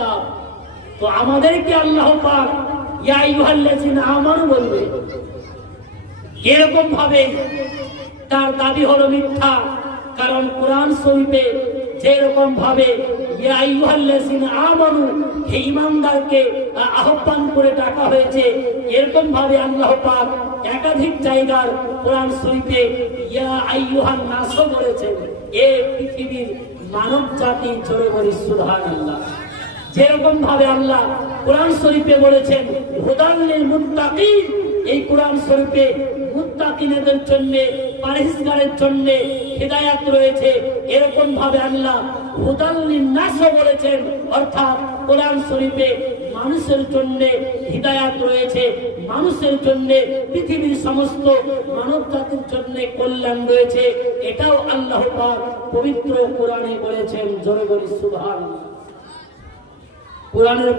কিতাব। তো আমাদেরকে আল্লাহ পাক ইয়া আইয়ুহাল্লাযিনা আমানু বলবে, এরকম ভাবে তার দাবি হলো মিথ্যা। কারণ কোরআন শরীফে যেরকম ভাবে ইয়া আইয়ুহাল্লাযিনা আমানু, হে ঈমানদারকে আহ্বান করে ডাকা হয়েছে, এরকম ভাবে আল্লাহ পাক একাধিক জায়গার কোরআন শরীফে ইয়া আইয়ুহান নাস বলেছেন। এই পৃথিবীর মানব জাতি জোরে বলি সুবহানাল্লাহ। যেরকম ভাবে আল্লাহ কোরআন শরীফে বলেছেন হুদাল লিল মুত্তাকিন, এই কোরআন শরীফে মুত্তাকিনদের জন্য, পরহেজগারের জন্য হিদায়াত রয়েছে। এরকম ভাবে আল্লাহ হুদাল লিন নাস বলেছেন, অর্থাৎ কোরআন শরীফে মানুষের জন্য হিদায়াত রয়েছে, মানুষের জন্য, পৃথিবীর সমস্ত মানব জাতির জন্য কল্যাণ রয়েছে। এটাও আল্লাহ পাক পবিত্র কোরআনে বলেছেন। জোরে বলি সুবহানাল্লাহ। কোরআনের